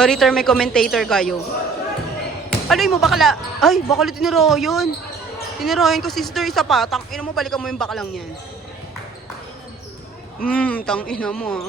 Sorry, term may commentator kayo. Alay mo, bakla. Ay, bakla tiniroyon. Tiniroyon ko, sister, isa pa. Tangina mo, balikan mo yung baklang yan. Tangina mo.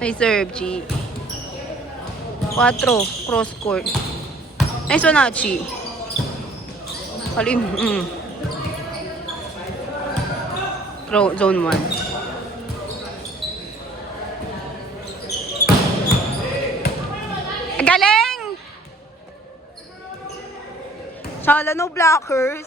Nice serve, Chi. 4, cross court. Nice one, Chi. Halim, Zone 1. Galing! Sala, no blockers.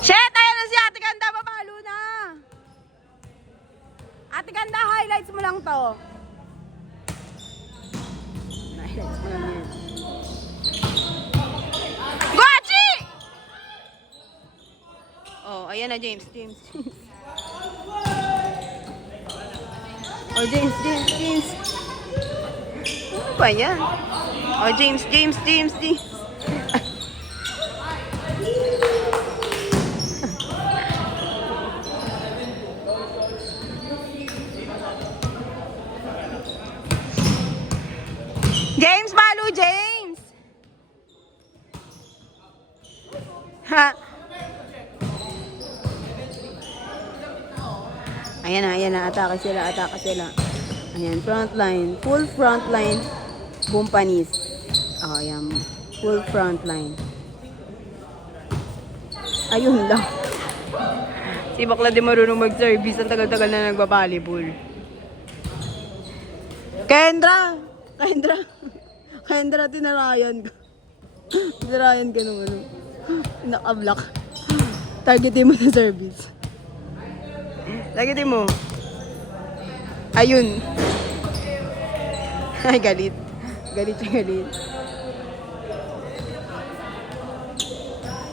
Shit! Ayan na si Ate Ganda! Babalo na! Ate Ganda, highlights mo lang to. Highlights mo lang yan. Guachi! Oh, ayan na, James. Oh, James. Ano ba yan? Oh, James. James, balo, James! Ha? Ayan na, atake sila. Ayan, front line, full front line, companies. Oh, ayan, full front line. Ayun lang. Si bakla di marunong mag-service, ang tagal-tagal na nagbabalibol. Kendra, tinarayan ka. Tinarayan ka naman. Naka-block. Targetin mo na service. Targetin mo. Ayun. Ay, galit. Galit.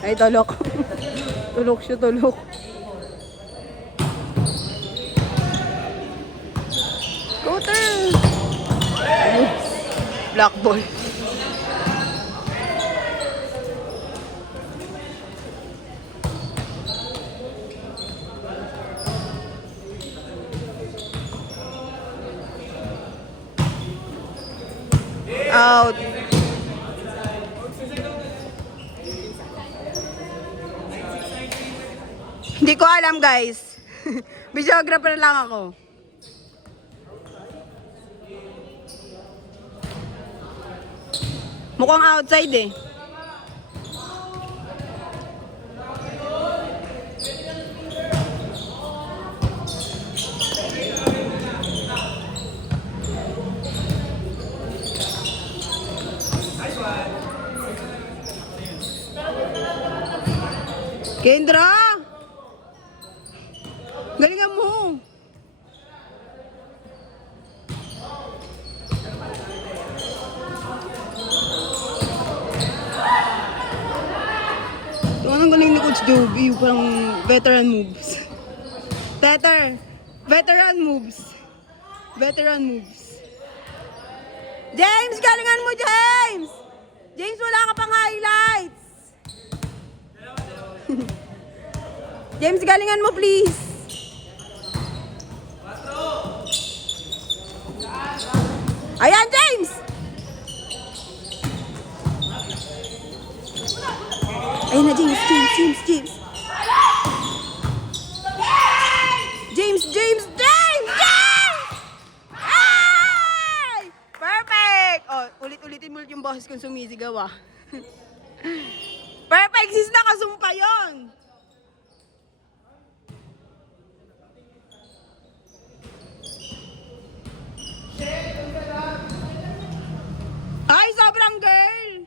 Ay, tulok. Tulok siya. Scooter! Black ball. Out. Hindi ko alam, guys. Videographer lang ako. Mukhang outside eh. Kendra! Galingan mo! Ito anong galing ni Coach Joby, parang veteran moves. Veteran moves. James, galingan mo, James! James, wala ka pang highlights! James, galingan mo, please! Ayan, James! Ayan na, James! Ay! Perfect! Oh, ulit-ulitin mo yung boses kung sumisigaw, ah. Perfect! Sis, nakasumpa yun! Ay, sobrang girl!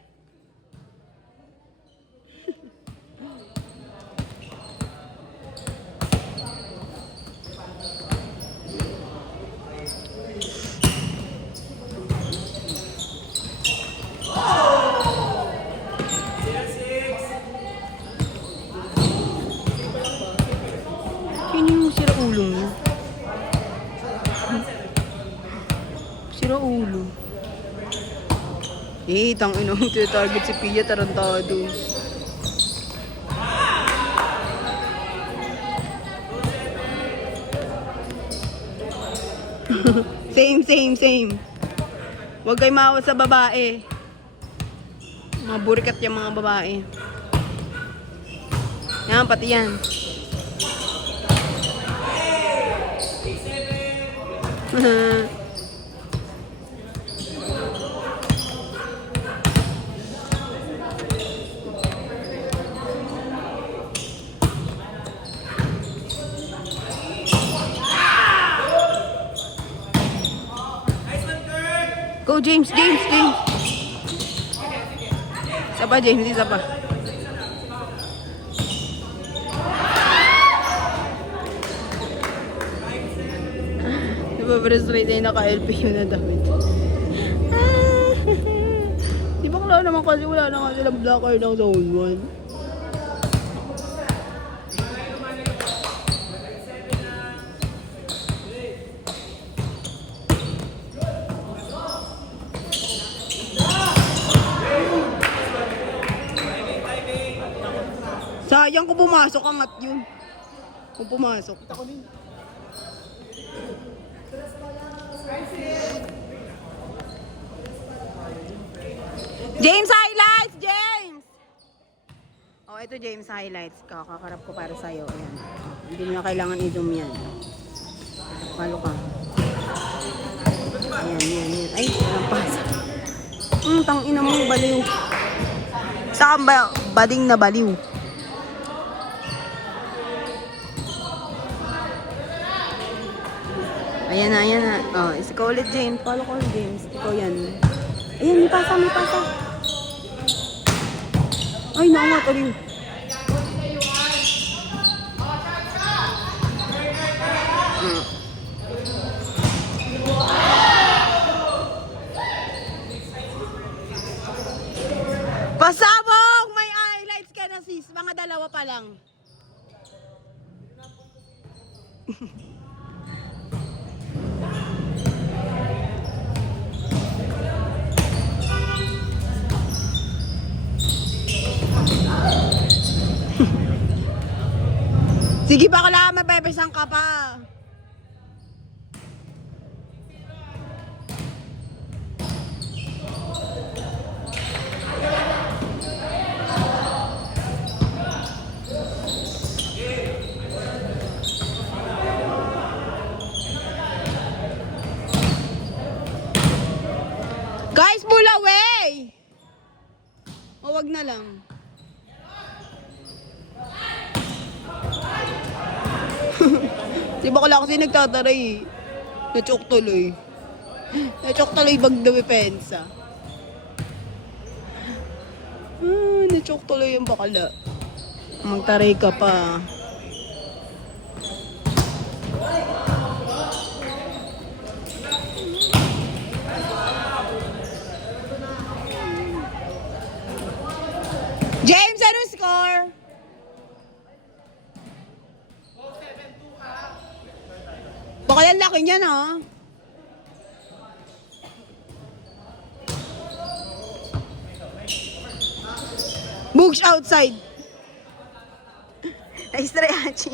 Sira ulo. Eh, tangina mo, target si Pia, tarantado. Same. Huwag kayo maawa sa babae. Mga burikat yung mga babae. Yan, pati yan. Go, James. Isa pa, James. Isa pa. Napapress-rate na yung naka-LPU na damit. Di ba kala naman kasi wala na nga silang blocker ng zone 1. Sayang kung pumasok ang at yun. Kung pumasok. James highlights! James! Oh, ito James highlights. Kakakarap ko para sa'yo. Ayan. Hindi mo na kailangan i-zoom yan. Palo ka. Ayan. Ay, lampas. Tangina mo, baliw. Saan ba? Bading na baliw. Ayan na. Oh, ikaw ulit, James. Follow ko, James. Ikaw yan. Ayan, may pasa. Ay, naangat ulit. Pasabog! May highlights ka na, sis. Mga dalawa pa lang. Sige pa, kailangan mapepesang ka pa. Guys, pull away! O, wag na lang. Di ba kala kasi nagtataray eh. Nachok tuloy bag na depensa. Nachok tuloy yung bakala. Magtaray ka pa. James, anong score? Baka yan laki niyan, ha? Books outside. Nice try, Achi.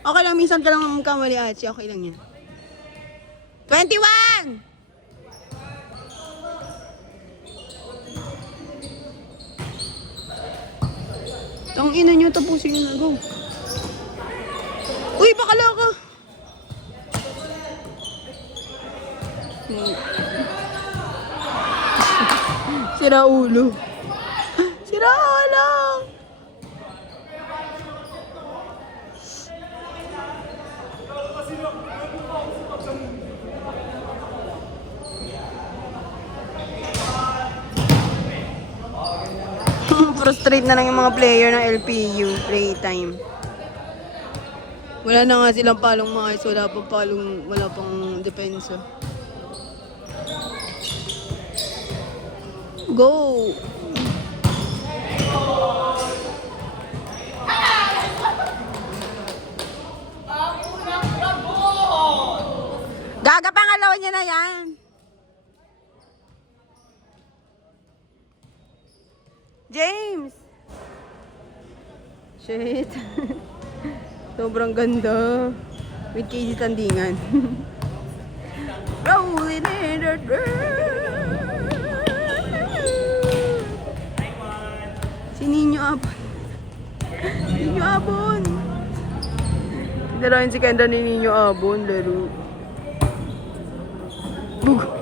Okay lang, minsan ka lang kamali, Achi. Okay lang yan. 21! Ang ina nyo, tapusin nyo na. Go. Uy, bakala ka. Sira ulo. Frustrate na lang yung mga player ng LPU playtime. Wala na nga silang palong maayos, wala pang depensa. Go! Gaga, pangalawa niya na yan. James! Shit. Sobrang ganda. With Casey Tandingan. Rolling in the si Ninyo Abon. Ninyo Abon. Larayan si Kendra ni Ninyo Abon. Laro. Bug.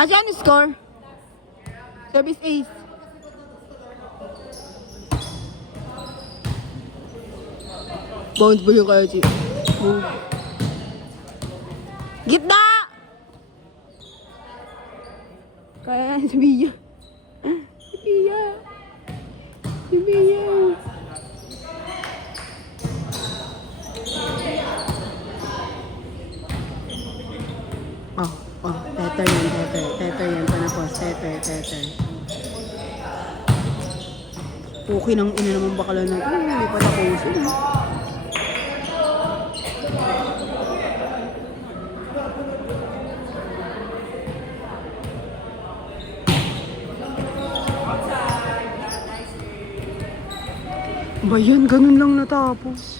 Ayan yung score. Service ace. Bounce ball yung kaya si. Gitna! Kaya si Bia. Si Bia. Si Bia. Tether yan, tether. Tether yan, panapos. Tether. Okay nang ina naman bakala na ito. Hindi pa tapusin. Ba yan, ganun lang natapos.